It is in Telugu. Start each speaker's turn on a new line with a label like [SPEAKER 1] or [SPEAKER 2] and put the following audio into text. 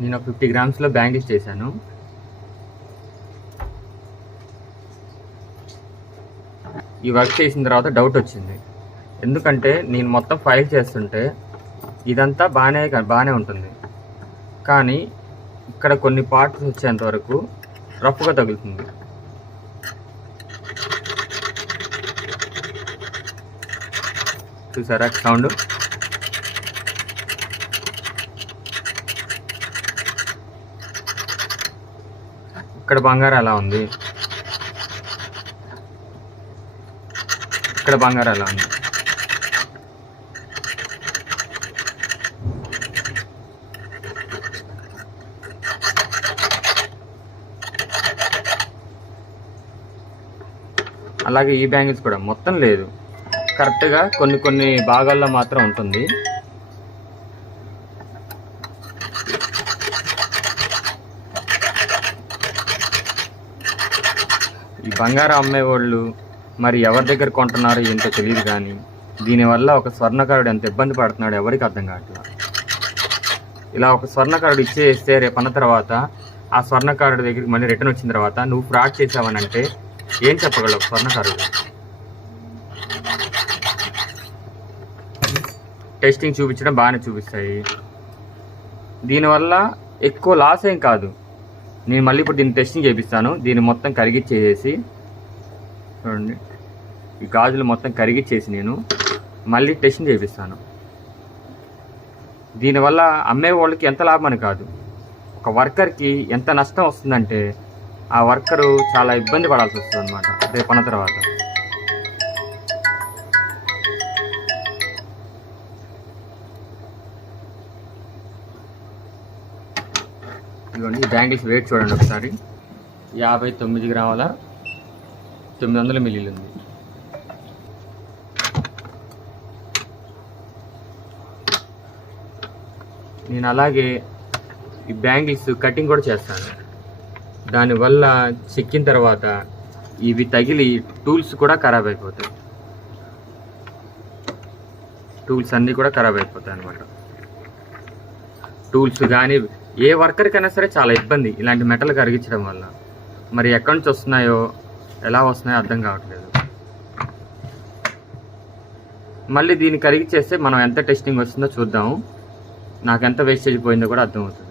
[SPEAKER 1] నేను ఒక ఫిఫ్టీ గ్రామ్స్లో బ్యాంగిల్స్ చేశాను. ఈ వర్క్ చేసిన తర్వాత డౌట్ వచ్చింది. ఎందుకంటే నేను మొత్తం ఫైల్ చేస్తుంటే ఇదంతా బాగానే బాగానే ఉంటుంది. కానీ ఇక్కడ కొన్ని పార్ట్స్ వచ్చేంత వరకు రఫ్గా తగులుతుంది. చూసారా సౌండ్? ఇక్కడ బంగారం ఎలా ఉంది? ఇక్కడ బంగారం ఎలా ఉంది? అలాగే ఈ బ్యాంగిల్స్ కూడా మొత్తం లేదు. కరెక్ట్గా కొన్ని కొన్ని భాగాల్లో మాత్రం ఉంటుంది. బంగారం అమ్మేవాళ్ళు మరి ఎవరి దగ్గర కొంటున్నారో ఏంటో తెలియదు కానీ దీనివల్ల ఒక స్వర్ణకారుడు ఎంత ఇబ్బంది పడుతున్నాడు ఎవరికి అర్థం కావట్లేదు ఇలా ఒక స్వర్ణకారుడు ఇచ్చేస్తే రేపన్న తర్వాత ఆ స్వర్ణకారుడి దగ్గరికి మళ్ళీ రిటర్న్ వచ్చిన తర్వాత నువ్వు ఫ్రాడ్ చేసావనంటే ఏం చెప్పగలవు స్వర్ణకారుడు? టెస్టింగ్ చూపించడం బాగానే చూపిస్తాయి. దీనివల్ల ఎక్కువ లాస్ ఏం కాదు. నేను మళ్ళీ ఇప్పుడు దీన్ని టెస్టింగ్ చేపిస్తాను. దీన్ని మొత్తం కరిగిచ్చేసేసి చూడండి. ఈ గాజులు మొత్తం కరిగిచ్చేసి నేను మళ్ళీ టెస్టింగ్ చేపిస్తాను. దీనివల్ల అమ్మే వాళ్ళకి ఎంత లాభం అని కాదు. ఒక వర్కర్కి ఎంత నష్టం వస్తుందంటే ఆ వర్కరు చాలా ఇబ్బంది పడాల్సి వస్తుంది అనమాట రేపన్న తర్వాత. ఇదిగోండి ఈ బ్యాంగిల్స్ రేట్ చూడండి ఒకసారి. యాభై తొమ్మిది గ్రాముల తొమ్మిది వందల మిల్లీలు ఉంది. నేను అలాగే ఈ బ్యాంగిల్స్ కటింగ్ కూడా చేస్తాను. దానివల్ల చెక్కిన తర్వాత ఇవి తగిలి టూల్స్ కూడా ఖరాబ్ అయిపోతాయి. టూల్స్ అన్నీ కూడా ఖరాబ్ అయిపోతాయి అనమాట టూల్స్ కానీ ఏ వర్కర్కైనా సరే చాలా ఇబ్బంది ఇలాంటి మెటల్ కరిగించడం వల్ల. మరి ఎక్కడి నుంచి వస్తున్నాయో ఎలా వస్తున్నాయో అర్థం కావట్లేదు. మళ్ళీ దీన్ని కరిగిచ్చేస్తే మనం ఎంత టెస్టింగ్ వస్తుందో చూద్దాము. నాకు ఎంత వేస్టేజ్ పోయిందో కూడా అర్థమవుతుంది.